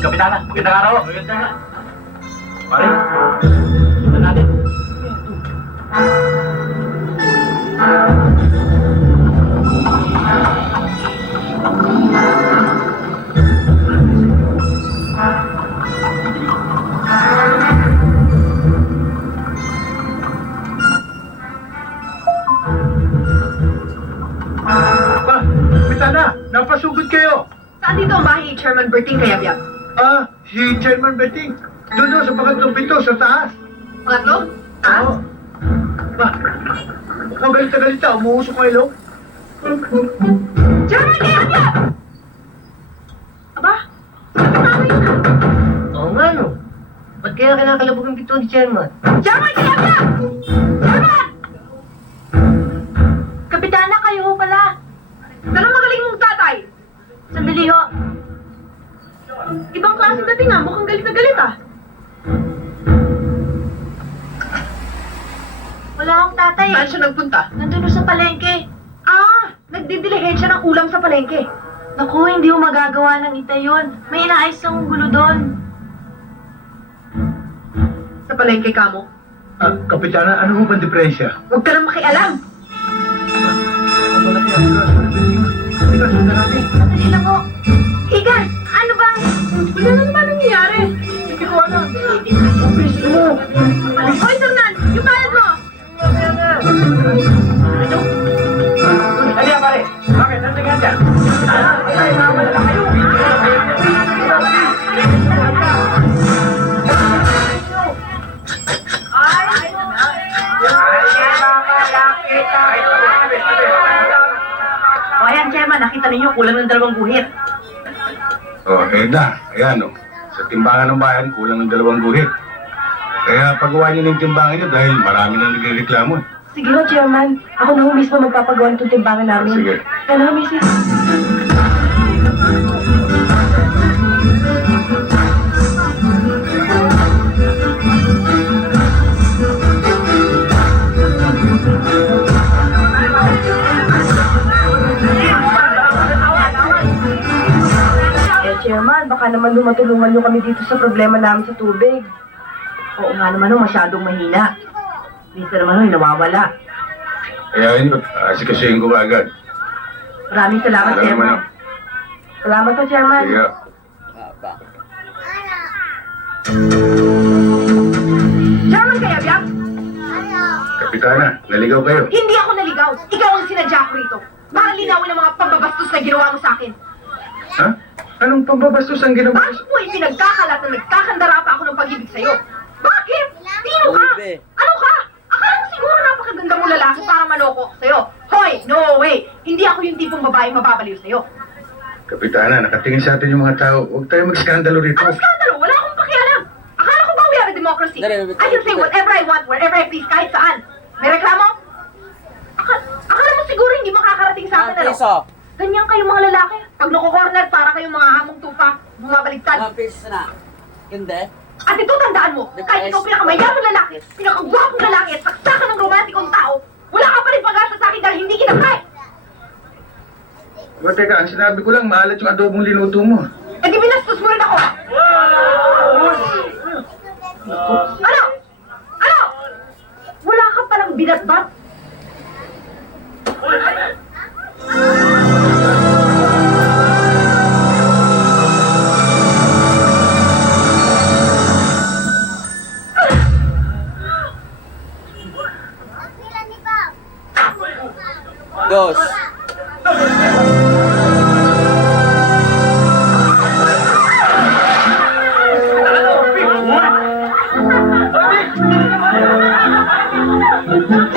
Kapitana, magandang araw. Magandang araw. Pare, ito natin. Kapitana, napasugod kayo. Saan dito ang bahay ni Chairman Berting Cayabyab? Si Chairman Betting. Doon sa pangatlong pito, sa taas. Pangatlo? Taas? Oo. Mukhang galit na galit ka. Umuusok ang ilong. Chairman Cayabyab! Aba, tama yun ah. Oo nga, no. Ba't kaya kinakalabog ang pito ni Chairman? Chairman Cayabyab! Chairman! Kapitana, kayo ho pala. Pero magaling mong tatay. Sandali ho. Ibang klase dating ah, mukhang galit na galit ah. Wala akong tatay. Saan siya nagpunta? Nandun sa palengke. Nagdidilihen siya ng ulam sa palengke. Naku, hindi mo magagawa ng ita yun. May inaayos lang ang gulo doon. Sa palengke ka mo? Kapitana, ano mo bang diferensya? Huwag ka nang makialam. Ang malaki ang oras ng Betting. Halika, sundan natin. Sandali lang ho. Igan, ano bang... Wala na naman nangyayari. Hindi ko alam. Ang bilis mo. Hoy, Fernan! Yung bayad mo! Halika, pare. Bakit? Nandun ka dyan? Ay, mawala lang kayo. O ayan, Chairman, nakita ninyo, kulang ng 2 guhit. Ayan o. Sa timbangan ng bayan, kulang ng 2 guhit. Kaya pagawa niyo ng timbangan niyo dahil marami nang nagreklamo. Sige ho, Chairman. Ako na ho mismo magpapagawa ng timbangan namin. Sige. Ano ho, Mrs.? Chairman, baka naman matulungan nyo kami dito sa problema namin sa tubig. Oo nga naman, masyadong mahina. Minsan naman, nawawala. Kaya yun, asikasuhin ko agad. Maraming salamat, Alam mo Chairman. na. Salamat po, Chairman. Sige. Chairman Cayabyab, Kapitana, naligaw kayo. hindi ako naligaw. Ikaw ang sinadya ko rito. Para linawin ang mga pagbabastos na ginawa mo sa akin. Ha? Anong pambabastos ang ginawa? Bakit mo ipinagkakalat na nagkakandara pa ako ng pag-ibig sa'yo? Bakit? Sino ka? Ano ka? Akala mo siguro napakaganda mo lalaki para maloko ako sa'yo. Hoy, no way! Hindi ako yung tipong babae mababaliw sa'yo. Kapitana, nakatingin sa atin yung mga tao. Huwag tayo mag-skandalo rito. Ano skandalo? Wala akong pakialam. Akala ko ba we have a democracy? I can say whatever I want, wherever I please, kahit saan. May reklamo? Akala mo siguro hindi makakarating sa akin, ano? Ganyan kayong mga lalaki. Pag naku-corner, para kayong mga hamong tupa, bumabaliktad. Hindi. At ito, tandaan mo, kahit ikaw pinakamayamang lalaki, pinakagwapong lalaki at saksakan ng romantikong tao, wala ka pa rin pag-asa sa akin dahil hindi kita kaya. Teka, ang sinabi ko lang, maalat yung adobong linuto mo. Eh di binastos mo rin ako. Ano? Ano? Wala ka palang binatbat? Dos. Ano?